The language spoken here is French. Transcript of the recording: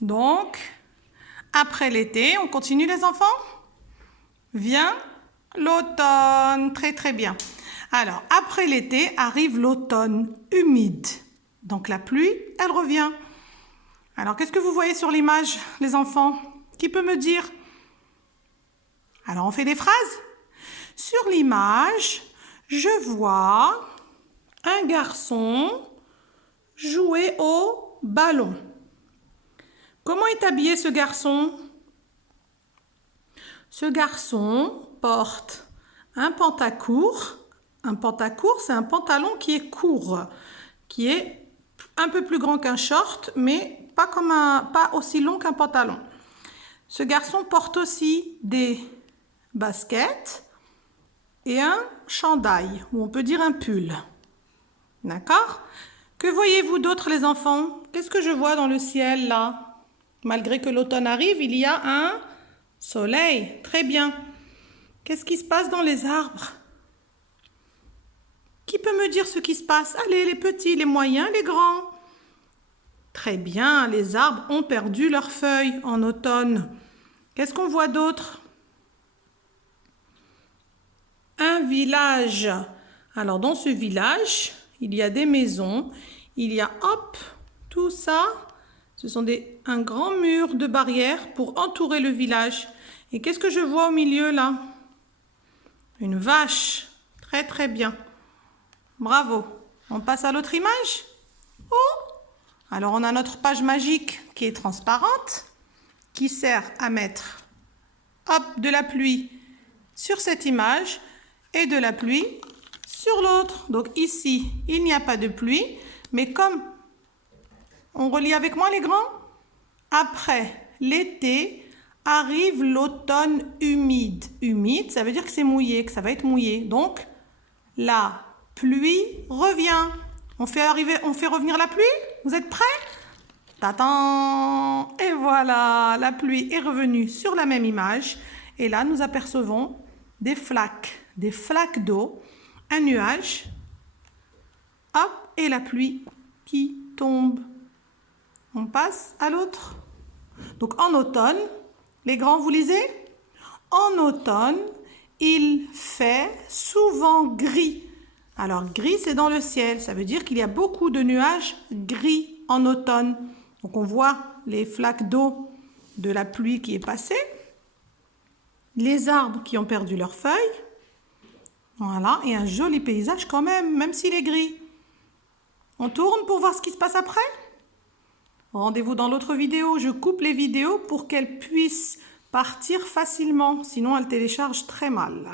Donc, après l'été, on continue les enfants? Vient l'automne. Très très bien. Alors, après l'été arrive l'automne humide. Donc la pluie, elle revient. Alors, qu'est-ce que vous voyez sur l'image, les enfants? Qui peut me dire? Alors, on fait des phrases. Sur l'image, je vois un garçon jouer au ballon. Comment est habillé ce garçon? Ce garçon porte un pantacourt. Un pantacourt, c'est un pantalon qui est court, qui est un peu plus grand qu'un short, mais pas aussi long qu'un pantalon. Ce garçon porte aussi des baskets et un chandail, ou on peut dire un pull. D'accord? Que voyez-vous d'autre, les enfants? Qu'est-ce que je vois dans le ciel, là? Malgré que l'automne arrive, il y a un soleil. Très bien. Qu'est-ce qui se passe dans les arbres? Qui peut me dire ce qui se passe? Allez, les petits, les moyens, les grands. Très bien, les arbres ont perdu leurs feuilles en automne. Qu'est-ce qu'on voit d'autre? Un village. Alors, dans ce village, il y a des maisons. Il y a, hop, tout ça. Ce sont un grand mur de barrière pour entourer le village. Et qu'est-ce que je vois au milieu, là? Une vache. Très, très bien. Bravo. On passe à l'autre image? Oh! Alors, on a notre page magique qui est transparente, qui sert à mettre, hop, de la pluie sur cette image et de la pluie sur l'autre. Donc ici, il n'y a pas de pluie, mais comme on relit avec moi les grands, après l'été arrive l'automne humide. Humide, ça veut dire que c'est mouillé, que ça va être mouillé. Donc, la pluie revient. On fait revenir la pluie? Vous êtes prêts? Tatan! Et voilà, la pluie est revenue sur la même image. Et là, nous apercevons des flaques d'eau, un nuage. Hop, et la pluie qui tombe. On passe à l'autre. Donc, en automne, les grands, vous lisez? En automne, il fait souvent gris. Alors, gris, c'est dans le ciel. Ça veut dire qu'il y a beaucoup de nuages gris en automne. Donc, on voit les flaques d'eau de la pluie qui est passée. Les arbres qui ont perdu leurs feuilles. Voilà, et un joli paysage quand même s'il est gris. On tourne pour voir ce qui se passe après? Rendez-vous dans l'autre vidéo. Je coupe les vidéos pour qu'elles puissent partir facilement. Sinon, elles téléchargent très mal.